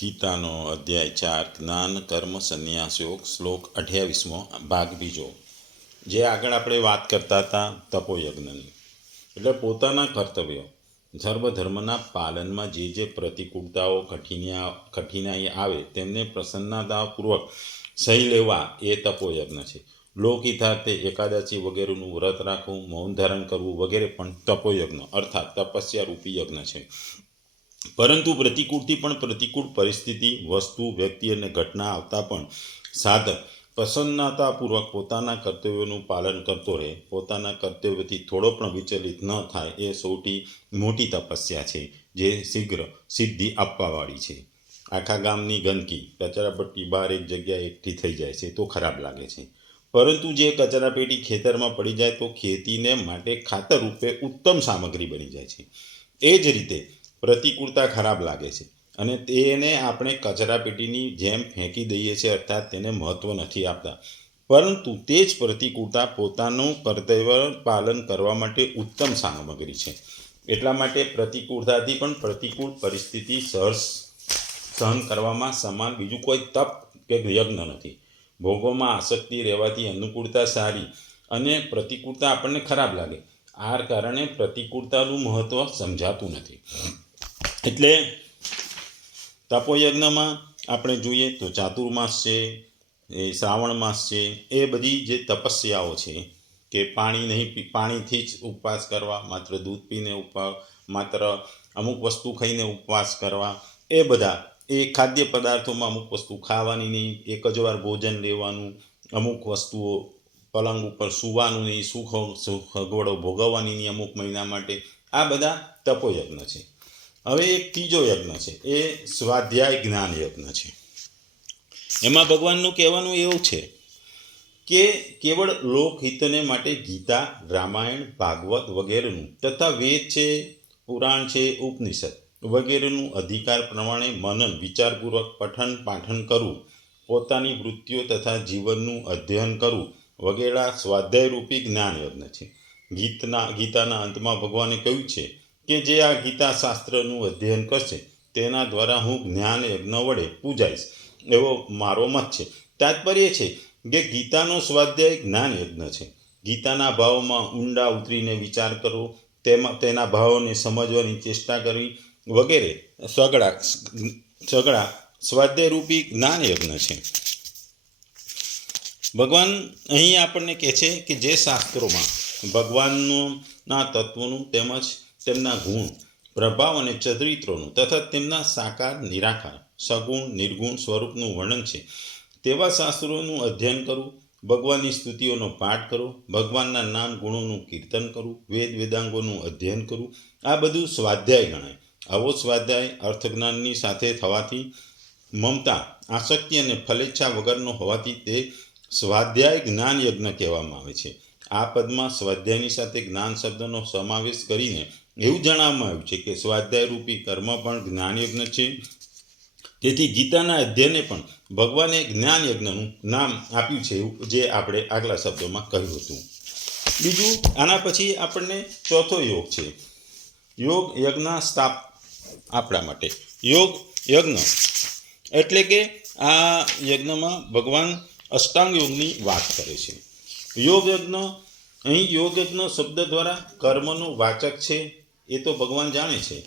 ગીતાનો અધ્યાય ચાર, જ્ઞાન, કર્મ, સંન્યાસ યોગ, શ્લોક અઠ્યાવીસમો ભાગ બીજો. જે આગળ આપણે વાત કરતા હતા તપોયજ્ઞની. એટલે પોતાના કર્તવ્યો સર્વધર્મના પાલનમાં જે જે પ્રતિકૂળતાઓ કઠિના કઠિનાઈ આવે તેમને પ્રસન્નતાપૂર્વક સહી લેવા એ તપોયજ્ઞ છે. લોકહિતાર્થે એકાદશી વગેરેનું વ્રત રાખવું, મૌન ધારણ કરવું વગેરે પણ તપોયજ્ઞ, અર્થાત તપસ્યા રૂપી યજ્ઞ છે. પરંતુ પ્રતિકૂળથી પણ પ્રતિકૂળ પરિસ્થિતિ, વસ્તુ, વ્યક્તિ અને ઘટના આવતા પણ સાધક પ્રસન્નતાપૂર્વક પોતાના કર્તવ્યોનું પાલન કરતો રહે. પોતાના કર્તવ્યથી થોડો પણ વિચલિત ન થાય એ સૌથી મોટી તપસ્યા છે, જે શીઘ્ર સિદ્ધિ આપવાવાળી છે. આખા ગામની ગંદકી, કચરાપટ્ટી બહાર એક જગ્યાએ એકઠી થઈ જાય છે તો ખરાબ લાગે છે. પરંતુ જે કચરાપેટી ખેતરમાં પડી જાય તો ખેતીને માટે ખાતર રૂપે ઉત્તમ સામગ્રી બની જાય છે. એ જ રીતે પ્રતિકૂળતા ખરાબ લાગે છે. અને તેને આપણે કચરાપેટીની જેમ ફેંકી દઈએ છીએ અર્થાત તેને મહત્ત્વ નથી આપતા. પરંતુ તે જ પ્રતિકૂળતા પોતાનું કર્તવ્ય પાલન કરવા માટે ઉત્તમ સામગ્રી છે. એટલા માટે પ્રતિકૂળતાથી પણ પ્રતિકૂળ પરિસ્થિતિ સહર્ષ સહન કરવામાં સમાન બીજું કોઈ તપ કે યજ્ઞ નથી. ભોગોમાં આસક્તિ રહેવાથી અનુકૂળતા સારી અને પ્રતિકૂળતા આપણને ખરાબ લાગે. આ કારણે પ્રતિકૂળતાનું મહત્ત્વ સમજાતું નથી. એટલે તપોયજ્ઞમાં આપણે જોઈએ તો ચાતુર્માસ છે, એ શ્રાવણ માસ છે, એ બધી જે તપસ્યાઓ છે કે પાણી નહીં પી, પાણીથી જ ઉપવાસ કરવા, માત્ર દૂધ પીને ઉપવા, માત્ર અમુક વસ્તુ ખાઈને ઉપવાસ કરવા, એ બધા, એ ખાદ્ય પદાર્થોમાં અમુક વસ્તુ ખાવાની નહીં, એક જ વાર ભોજન લેવાનું, અમુક વસ્તુઓ પલંગ ઉપર સૂવાનું નહીં, સુખ સગવડો ભોગવવાની નહીં અમુક મહિના માટે, આ બધા તપોયજ્ઞ છે. હવે એક ત્રીજો યજ્ઞ છે. એ સ્વાધ્યાય જ્ઞાન યજ્ઞ છે. એમાં ભગવાનનું કહેવાનું એવું છે કે કેવળ લોકહિતને માટે ગીતા, રામાયણ, ભાગવત વગેરેનું તથા વેદ છે, પુરાણ છે, ઉપનિષદ વગેરેનું અધિકાર પ્રમાણે મનન, વિચારપૂર્વક પઠન, પાઠન કરવું, પોતાની વૃત્તિઓ તથા જીવનનું અધ્યયન કરવું વગેરે સ્વાધ્યાયરૂપી જ્ઞાન યજ્ઞ છે. ગીતના, ગીતાના અંતમાં ભગવાને કહ્યું છે કે જે આ ગીતા શાસ્ત્રનું અધ્યયન કરશે, તેના દ્વારા હું જ્ઞાન યજ્ઞ વડે પૂજાઈશ. એવો મારો મત છે. તાત્પર્ય છે કે ગીતાનો સ્વાધ્યાય જ્ઞાન યજ્ઞ છે. ગીતાના ભાવમાં ઊંડા ઉતરીને વિચાર કરવો, તેમાં, તેના ભાવોને સમજવાની ચેષ્ટા કરવી વગેરે સગળા સગળા સ્વાધ્યાયરૂપી જ્ઞાન યજ્ઞ છે. ભગવાન અહીં આપણને કહે છે કે જે શાસ્ત્રોમાં ભગવાનના તત્વોનું તેમજ તેમના ગુણ, પ્રભાવ અને ચરિત્રોનું તથા તેમના સાકાર, નિરાકાર, સગુણ, નિર્ગુણ સ્વરૂપનું વર્ણન છે. તેવા શાસ્ત્રોનું અધ્યયન કરવું ભગવાનની સ્તુતિઓનો પાઠ કરો, ભગવાનના નામ ગુણોનું કીર્તન કરવું વેદ વેદાંગોનું અધ્યયન કરવું આ બધું સ્વાધ્યાય ગણાય. આવો સ્વાધ્યાય અર્થજ્ઞાનની સાથે થવાથી મમતા, આસક્તિ અને ફલેચ્છા વગરનો હોવાથી તે સ્વાધ્યાય જ્ઞાન યજ્ઞ કહેવામાં આવે છે. આ પદમાં સ્વાધ્યાયની સાથે જ્ઞાન શબ્દનો સમાવેશ કરીને એવું જણાવવામાં આવ્યું છે કે સ્વાધ્યાય રૂપી કર્મ પણ જ્ઞાનયજ્ઞ છે. તેથી ગીતાના અધ્યયને પણ ભગવાને જ્ઞાન યજ્ઞનું નામ આપ્યું છે એવું જે આપણે આગલા શબ્દોમાં કહ્યું હતું. બીજું, આના પછી આપણને ચોથો યોગ છે. યોગ યજ્ઞ સ્થાપ આપણા માટે. યોગ યજ્ઞ એટલે કે આ યજ્ઞમાં ભગવાન અષ્ટાંગ યોગની વાત કરે છે. યોગ યજ્ઞ અહીં યોગ યજ્ઞ શબ્દ દ્વારા કર્મનો વાચક છે. એ તો ભગવાન જાણે છે.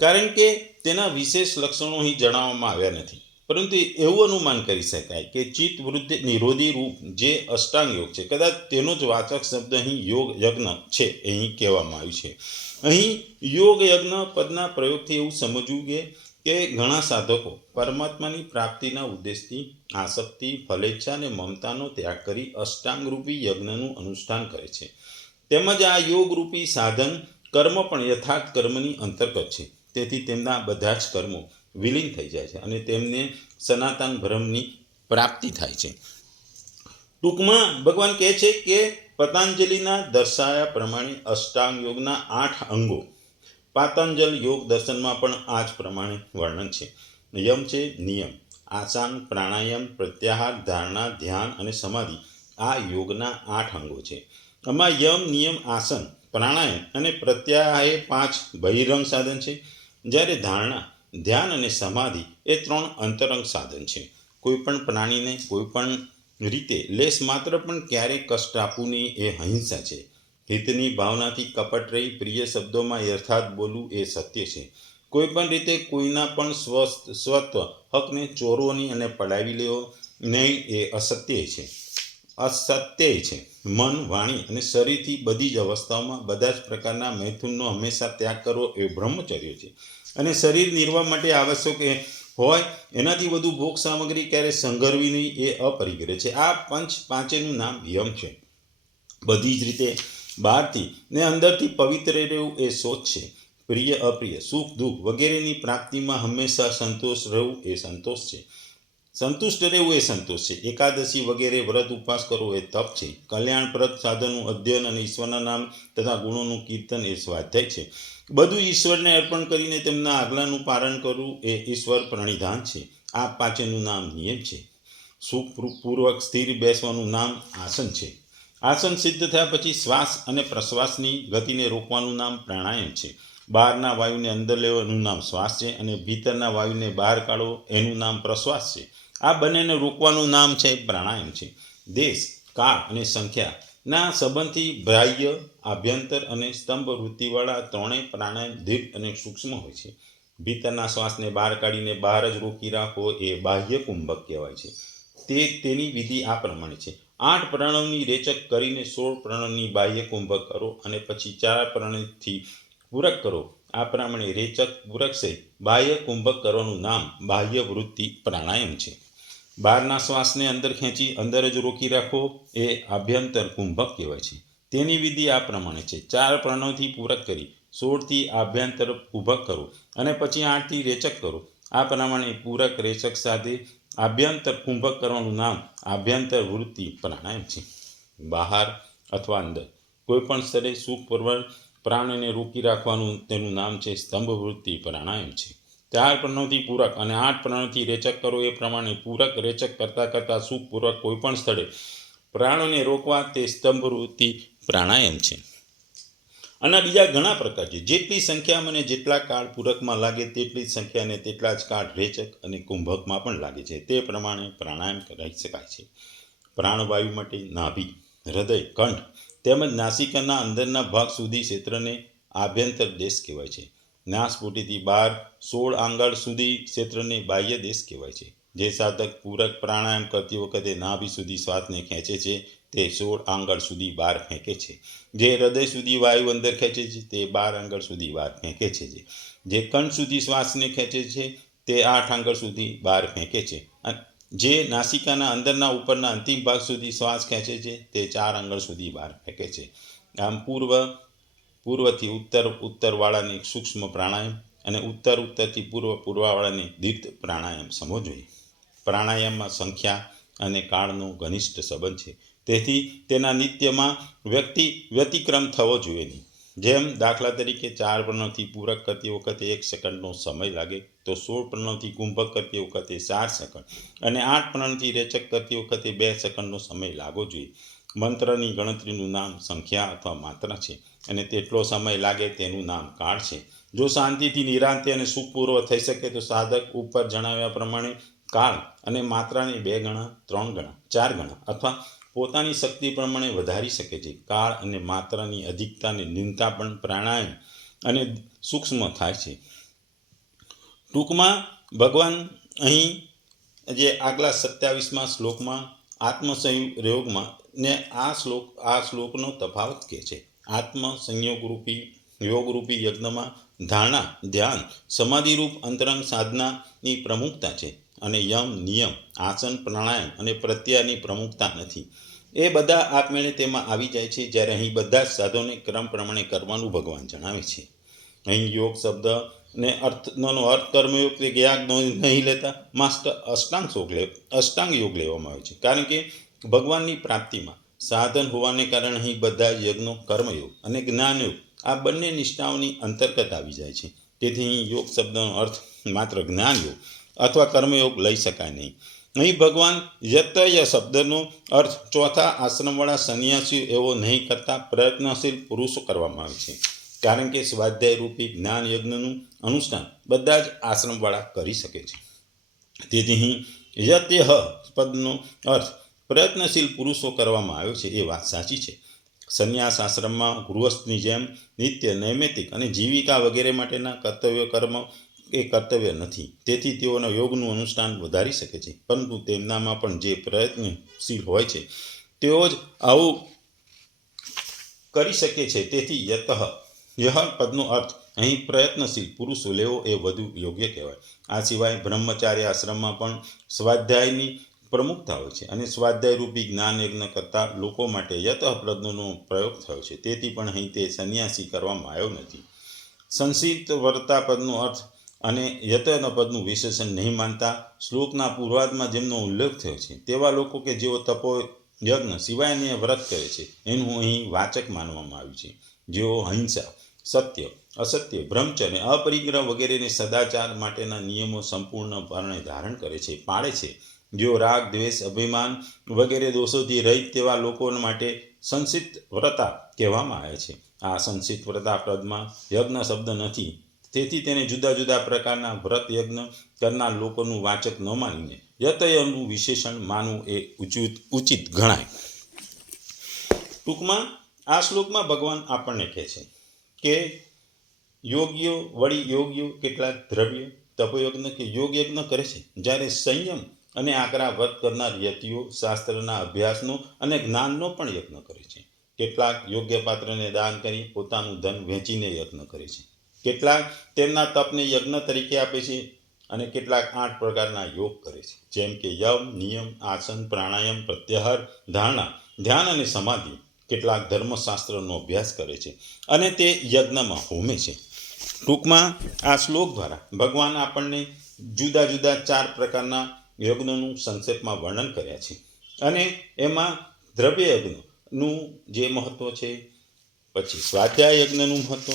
કારણ કે તેના વિશેષ લક્ષણો અહીં જણાવવામાં આવ્યા નથી. પરંતુ એવું અનુમાન કરી શકાય કે ચિત્ત વૃદ્ધિ નિરોધી રૂપ જે અષ્ટાંગ યોગ છે, કદાચ તેનો જ વાચક શબ્દ અહીં યોગ યજ્ઞ છે અહીં કહેવામાં આવ્યું છે. અહીં યોગ યજ્ઞ પદના પ્રયોગથી એવું સમજવું કે કે ઘણા સાધકો પરમાત્માની પ્રાપ્તિના ઉદ્દેશથી આસક્તિ, ફલેચ્છા અને મમતાનો ત્યાગ કરી અષ્ટાંગરૂપી યજ્ઞનું અનુષ્ઠાન કરે છે. તેમજ આ યોગરૂપી સાધન કર્મ પણ યથાર્થ કર્મની અંતર્ગત છે. તેથી તેમના બધા જ કર્મો વિલીન થઈ જાય છે અને તેમને સનાતન ભ્રમની પ્રાપ્તિ થાય છે. ટૂંકમાં ભગવાન કહે છે કે પતંજલિના દર્શાયા પ્રમાણે અષ્ટાંગ યોગના આઠ અંગો પાતંજલ યોગ દર્શનમાં પણ આ જ પ્રમાણે વર્ણન છે. યમ છે નિયમ, આસાન, પ્રાણાયામ, પ્રત્યાહાર, ધારણા, ધ્યાન અને સમાધિ આ યોગના આઠ અંગો છે. આમાં યમ, નિયમ, આસન પ્રાણાયામ અને પ્રત્યાહાર એ પાંચ બહિરંગ સાધન છે. જ્યારે ધારણા, ધ્યાન અને સમાધિ એ ત્રણ અંતરંગ સાધન છે. કોઈ પણ પ્રાણીને કોઈપણ રીતે લેશ માત્ર પણ ક્યારેય કષ્ટ આપવું નહીં એ અહિંસા છે. હિતની ભાવનાથી કપટ રહી પ્રિય શબ્દોમાં યથાર્થ બોલવું એ સત્ય છે. કોઈ પણ રીતે કોઈના પણ સ્વસ્થ, સ્વત્વ હકને ચોરવાની અને પડાવી લેવો નહીં એ અસત્ય છે. અસત્ય છે. મન, વાણી અને શરીરથી બધી જ અવસ્થાઓમાં બધા જ પ્રકારના મૈથુનનો હંમેશા ત્યાગ કરવો એ બ્રહ્મચર્ય છે. અને શરીર નિર્વાહ માટે આવશ્યક હોય, એનાથી વધુ ભોગ સામગ્રી ક્યારે સંઘરવી નહીં એ અપરિગ્રહ છે. આ પંચ પાંચેનું નામ યમ છે. બધી જ રીતે બહારથી ને અંદરથી પવિત્ર રહેવું એ શોચ છે. પ્રિય, અપ્રિય, સુખ, દુઃખ વગેરેની પ્રાપ્તિમાં હંમેશા સંતોષ રહેવું એ સંતોષ છે. સંતુષ્ટ રહેવું એ સંતોષ છે. એકાદશી વગેરે વ્રત ઉપવાસ કરવો એ તપ છે. કલ્યાણપ્રદ સાધનનું અધ્યયન અને ઈશ્વરના નામ તથા ગુણોનું કીર્તન એ સ્વાધ્યાય છે. બધું ઈશ્વરને અર્પણ કરીને તેમના આગલાનું પારણ કરવું એ ઈશ્વર પ્રણિધાન છે. આ પાંચેનું નામ નિયમ છે. સુખપૂર્વક સ્થિર બેસવાનું નામ આસન છે. આસન સિદ્ધ થયા પછી શ્વાસ અને પ્રશ્વાસની ગતિને રોકવાનું નામ પ્રાણાયામ છે. બહારના વાયુને અંદર લેવાનું નામ શ્વાસ છે અને ભીતરના વાયુને બહાર કાઢવો એનું નામ પ્રશ્વાસ છે. આ બંનેને રોકવાનું નામ છે પ્રાણાયામ છે. દેશ, કાળ અને સંખ્યા ના સંબંધથી બાહ્ય, આભ્યંતર અને સ્તંભ વૃત્તિવાળા ત્રણેય પ્રાણાયામ દીર્ઘ અને સૂક્ષ્મ હોય છે. ભીતરના શ્વાસને બહાર કાઢીને બહાર જ રોકી રાખવો એ બાહ્ય કુંભક કહેવાય છે. તે તેની વિધિ આ પ્રમાણે છે. આઠ પ્રણવની રેચક કરીને સોળ પ્રણવની બાહ્ય કુંભક કરો અને પછી ચાર પ્રણવથી પૂરક કરો. આ પ્રમાણે રેચક પૂરક સહિત બાહ્ય કુંભક કરવાનું નામ બાહ્ય વૃત્તિ પ્રાણાયામ છે. બહારના શ્વાસને અંદર ખેંચી, અંદર જ રોકી રાખો, એ આભ્યંતર કુંભક કહેવાય છે. તેની વિધિ આ પ્રમાણે છે. ચાર પ્રણવથી પૂરક કરી, સોળથી આભ્યંતર કુંભક કરો અને પછી આઠથી રેચક કરો. આ પ્રમાણે પૂરક, રેચક સાથે આભ્યંતર કુંભક કરવાનું નામ આભ્યંતર વૃત્તિ પ્રાણાયામ છે. બહાર અથવા અંદર. કોઈપણ સ્તરે સુખ સુખપૂર્વક પ્રાણને રોકી રાખવાનું તેનું નામ છે સ્તંભ વૃત્તિ પ્રાણાયામ છે. ચાર પ્રણવથી પૂરક અને આઠ પ્રણવથી રેચક કરો એ પ્રમાણે પૂરક રેચક કરતાં કરતાં સુખપૂર્વક કોઈપણ સ્થળે પ્રાણોને રોકવા તે સ્તંભવૃત્તિ પ્રાણાયામ છે. આના બીજા ઘણા પ્રકાર છે. જેટલી સંખ્યા મને જેટલા કાળ પૂરકમાં લાગે તેટલી જ સંખ્યા તેટલા જ કાળ રેચક અને કુંભકમાં પણ લાગે છે. તે પ્રમાણે પ્રાણાયામ કરી શકાય છે. પ્રાણવાયુ માટે નાભી, હૃદય, કંઠ તેમજ નાસિકાના અંદરના ભાગ સુધી ક્ષેત્રને આભ્યંતર દેશ કહેવાય છે. નાસપુટીથી બહાર સોળ આંગળ સુધી ક્ષેત્રને બાહ્ય દેશ કહેવાય છે. જે સાધક પૂરક પ્રાણાયામ કરતી વખતે નાભી સુધી શ્વાસને ખેંચે છે, તે સોળ આંગળ સુધી બહાર ફેંકે છે. જે હૃદય સુધી વાયુ અંદર ખેંચે છે, તે બાર આંગળ સુધી બહાર ફેંકે છે. જે કંઠ સુધી શ્વાસને ખેંચે છે, તે આઠ આંગળ સુધી બહાર ફેંકે છે. જે નાસિકાના અંદરના ઉપરના અંતિમ ભાગ સુધી શ્વાસ ખેંચે છે, તે ચાર આંગળ સુધી બહાર ફેંકે છે. આમ પૂર્વ પૂર્વથી ઉત્તર, ઉત્તરવાળાની સૂક્ષ્મ પ્રાણાયામ અને ઉત્તર, ઉત્તરથી પૂર્વ, પૂર્વવાળાની દીર્ઘ પ્રાણાયામ સમજવી પ્રાણાયામમાં સંખ્યા અને કાળનો ઘનિષ્ઠ સંબંધ છે. તેથી તેના નિત્યમાં વ્યક્તિ વ્યતિક્રમ થવો જોઈએ નહીં. જેમ દાખલા તરીકે ચાર પ્રણવથી પૂરક કરતી વખતે એક સેકન્ડનો સમય લાગે, તો સોળ પ્રણવથી કુંભક કરતી વખતે ચાર સેકન્ડ અને આઠ પ્રણવથી રેચક કરતી વખતે બે સેકન્ડનો સમય લાગવો જોઈએ. મંત્રની ગણતરીનું નામ સંખ્યા અથવા માત્રા છે. અને તેટલો સમય લાગે તેનું નામ કાળ છે. જો શાંતિથી નિરાંતે અને સુખપૂર્વક થઈ શકે તો સાધક ઉપર જણાવ્યા પ્રમાણે કાળ અને માત્રાને બે ગણા, ત્રણ ગણા, ચાર ગણા અથવા પોતાની શક્તિ પ્રમાણે વધારી શકે છે. કાળ અને માત્રાની અધિકતાને ન્યૂનતા પણ પ્રાણાયામ અને સૂક્ષ્મ થાય છે. ટૂંકમાં ભગવાન અહીં જે આગલા સત્યાવીસમાં શ્લોકમાં આત્મસંયોગમાં ને આ શ્લોક, આ શ્લોકનો તફાવત કહે છે. આત્મ સંયોગરૂપી યોગરૂપી યજ્ઞમાં ધારણા, ધ્યાન, સમાધિરૂપ અંતરંગ સાધનાની પ્રમુખતા છે અને યમ, નિયમ, આસન, પ્રાણાયામ અને પ્રત્યાની પ્રમુખતા નથી. એ બધા આપમેળે તેમાં આવી જાય છે જ્યારે અહીં બધા જ સાધનોને ક્રમ પ્રમાણે કરવાનું ભગવાન જણાવે છે. અહીં યોગ શબ્દ ને અર્થનો અર્થ કર્મયોગ તે જ્ઞાન નહીં લેતા માસ્ટર અષ્ટાંગ યોગ લે, અષ્ટાંગ યોગ લેવામાં આવે છે. કારણ કે ભગવાનની પ્રાપ્તિમાં સાધન હોવાને કારણે અહીં બધા યજ્ઞો, કર્મયોગ અને જ્ઞાનયોગ આ બંને નિષ્ઠાઓની અંતર્ગત આવી જાય છે. તેથી અહીં યોગ શબ્દનો અર્થ માત્ર જ્ઞાન યોગ અથવા કર્મયોગ લઈ શકાય નહીં. અહીં ભગવાન યતય શબ્દનો અર્થ ચોથા આશ્રમવાળા સંન્યાસીઓ એવો નહીં કરતા પ્રયત્નશીલ પુરુષો કરવામાં આવે છે. કારણ કે સ્વાધ્યાય રૂપી જ્ઞાન યજ્ઞનું અનુષ્ઠાન બધા જ આશ્રમવાળા કરી શકે છે. તેથી અહીં યત્યહ પદનો અર્થ પ્રયત્નશીલ પુરુષો કરવામાં આવ્યો છે, એ વાત સાચી છે. સંન્યાસ આશ્રમમાં ગૃહસ્થની જેમ નિત્ય નૈમિતિક અને જીવિકા વગેરે માટેના કર્તવ્ય કર્મ એ કર્તવ્ય નથી. તેથી તેઓના યોગનું અનુષ્ઠાન વધારી શકે છે. પરંતુ તેમનામાં પણ જે પ્રયત્નશીલ હોય છે, તેઓ જ આવું કરી શકે છે. તેથી યતઃ, યહ પદનો અર્થ, અહીં પ્રયત્નશીલ પુરુષો લેવો એ વધુ યોગ્ય કહેવાય. આ સિવાય બ્રહ્મચાર્ય આશ્રમમાં પણ સ્વાધ્યાયની પ્રમુખતા હોય છે અને સ્વાધ્યાય રૂપી જ્ઞાન યજ્ઞ કરતા લોકો માટે યતઃપ્રજ્ઞનો પ્રયોગ થયો છે. તેથી પણ અહીં તે સંન્યાસી કરવામાં આવ્યો નથી. સંક્ષિપ્ત વર્તા પદનો અર્થ અને યતન પદનું વિશેષણ નહીં માનતા શ્લોકના પૂર્વાદમાં જેમનો ઉલ્લેખ થયો છે, તેવા લોકો કે જેઓ તપો યજ્ઞ સિવાયને વ્રત કરે છે, એનું અહીં વાચક માનવામાં આવ્યું છે. જેઓ હિંસા સત્ય, અસત્ય બ્રહ્મચર્ય અને અપરિગ્રહ વગેરેને સદાચાર માટેના નિયમો સંપૂર્ણપણે ધારણ કરે છે, પાળે છે. જેઓ રાગ, દ્વેષ, અભિમાન વગેરે દોષોથી રહિત તેવા લોકો માટે સંસિત વ્રતા કહેવામાં આવે છે. આ સંસિત વ્રતા પદમાં યજ્ઞ શબ્દ નથી. તેથી તેને જુદા જુદા પ્રકારના વ્રત યજ્ઞ કરનાર લોકોનું વાચક ન માનીને યતયનું વિશેષણ માનવું એ ઉચિત ઉચિત ગણાય. ટૂંકમાં આ શ્લોકમાં ભગવાન આપણને કહે છે કે યોગ્યો વળી યોગ્યો કેટલાક દ્રવ્ય, તપયજ્ઞ કે યોગ યજ્ઞ કરે છે. જ્યારે સંયમ અને આકરા વ્રત કરનાર યતિઓ શાસ્ત્રના અભ્યાસનો અને જ્ઞાનનો પણ યત્ન કરે છે. કેટલાક યોગ્ય પાત્રને દાન કરી પોતાનું ધન વહેંચીને યત્ન કરે છે. કેટલાક તેમના તપને યજ્ઞ તરીકે આપે છે અને કેટલાક આઠ પ્રકારના યોગ કરે છે. જેમ કે યમ, નિયમ, આસન, પ્રાણાયામ, પ્રત્યાહાર, ધારણા, ધ્યાન અને સમાધિ કેટલાક ધર્મશાસ્ત્રનો અભ્યાસ કરે છે અને તે યજ્ઞમાં હોમે છે. ટૂંકમાં આ શ્લોક દ્વારા ભગવાન આપણને જુદા જુદા ચાર પ્રકારના યજ્ઞનું સંક્ષેપમાં વર્ણન કર્યા છે. અને એમાં દ્રવ્ય યજ્ઞનું જે મહત્ત્વ છે, પછી સ્વાધ્યાય યજ્ઞનું મહત્ત્વ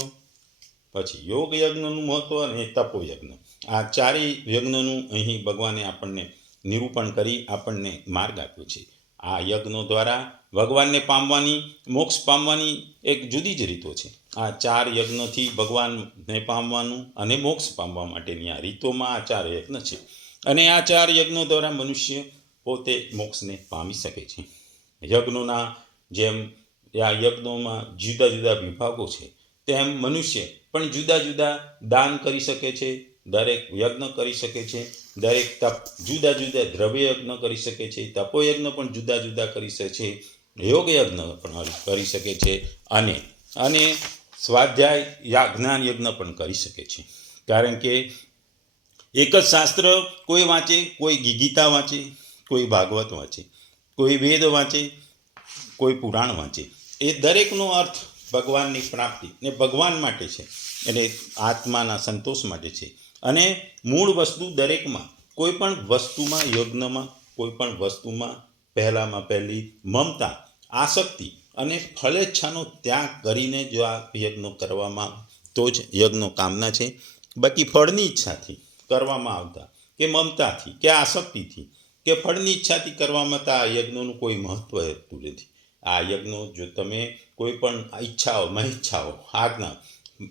પછી યોગ યજ્ઞનું મહત્ત્વ અને તપો યજ્ઞ. આ ચારેય યજ્ઞનું અહીં ભગવાને આપણને નિરૂપણ કરી આપણને માર્ગ આપ્યો છે. આ યજ્ઞો દ્વારા ભગવાનને પામવાની, મોક્ષ પામવાની એક જુદી જ રીતો છે. આ ચાર યજ્ઞથી ભગવાનને પામવાનું અને મોક્ષ પામવા માટેની આ રીતોમાં આ ચાર યજ્ઞ છે. અને આ ચાર યજ્ઞો દ્વારા મનુષ્ય પોતે મોક્ષને પામી શકે છે. યજ્ઞોના જેમ આ યજ્ઞોમાં જુદા જુદા વિભાગો છે, તેમ મનુષ્ય પણ જુદા જુદા દાન કરી શકે છે, દરેક યજ્ઞ કરી શકે છે, દરેક તપ જુદા જુદા દ્રવ્ય યજ્ઞ કરી શકે છે તપોયજ્ઞ પણ જુદા જુદા કરી શકે છે, યોગ યજ્ઞ પણ કરી શકે છે અને અને સ્વાધ્યાય જ્ઞાન યજ્ઞ પણ કરી શકે છે. કારણ કે એક જ શાસ્ત્ર કોઈ વાંચે, કોઈ ગીતા વાંચે, કોઈ ભાગવત વાંચે, કોઈ વેદ વાંચે, કોઈ પુરાણ વાંચે. એ દરેકનો અર્થ ભગવાનની પ્રાપ્તિ ને ભગવાન માટે છે એટલે આત્માના સંતોષ માટે છે. અને મૂળ વસ્તુ દરેકમાં, કોઈ પણ વસ્તુમાં, યજ્ઞમાં, કોઈ પણ વસ્તુમાં, પહેલામાં પહેલી મમતા, આસક્તિ અને ફળેચ્છાનો ત્યાગ કરીને જો આ યજ્ઞો કરવામાં, તો જ યજ્ઞો કામના છે. બાકી ફળની ઈચ્છાથી કરવામાં આવતા, કે મમતાથી, કે આસક્તિથી, કે ફળની ઈચ્છાથી કરવામાં હતા આ યજ્ઞોનું કોઈ મહત્ત્વ રહેતું નથી. આ યજ્ઞો જો તમે કોઈ પણ ઈચ્છાઓ, મહિચ્છાઓ, આજ્ઞા,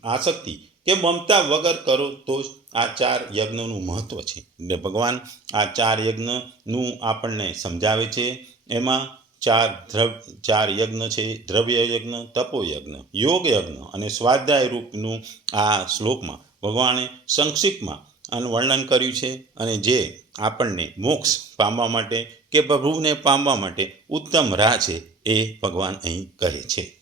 આસક્તિ કે મમતા વગર કરો તો જ આ ચાર યજ્ઞોનું મહત્ત્વ છે. એટલે ભગવાન આ ચાર યજ્ઞનું આપણને સમજાવે છે. એમાં ચાર દ્રવ, ચાર યજ્ઞ છે. દ્રવ્ય યજ્ઞ, તપો યજ્ઞ, યોગ યજ્ઞ અને સ્વાધ્યાય રૂપનું આ શ્લોકમાં ભગવાને સંક્ષિપ્તમાં આનું વર્ણન કર્યું છે અને જે આપણને મોક્ષ પામવા માટે કે પ્રભુને પામવા માટે ઉત્તમ રાહ છે એ ભગવાન અહીં કહે છે.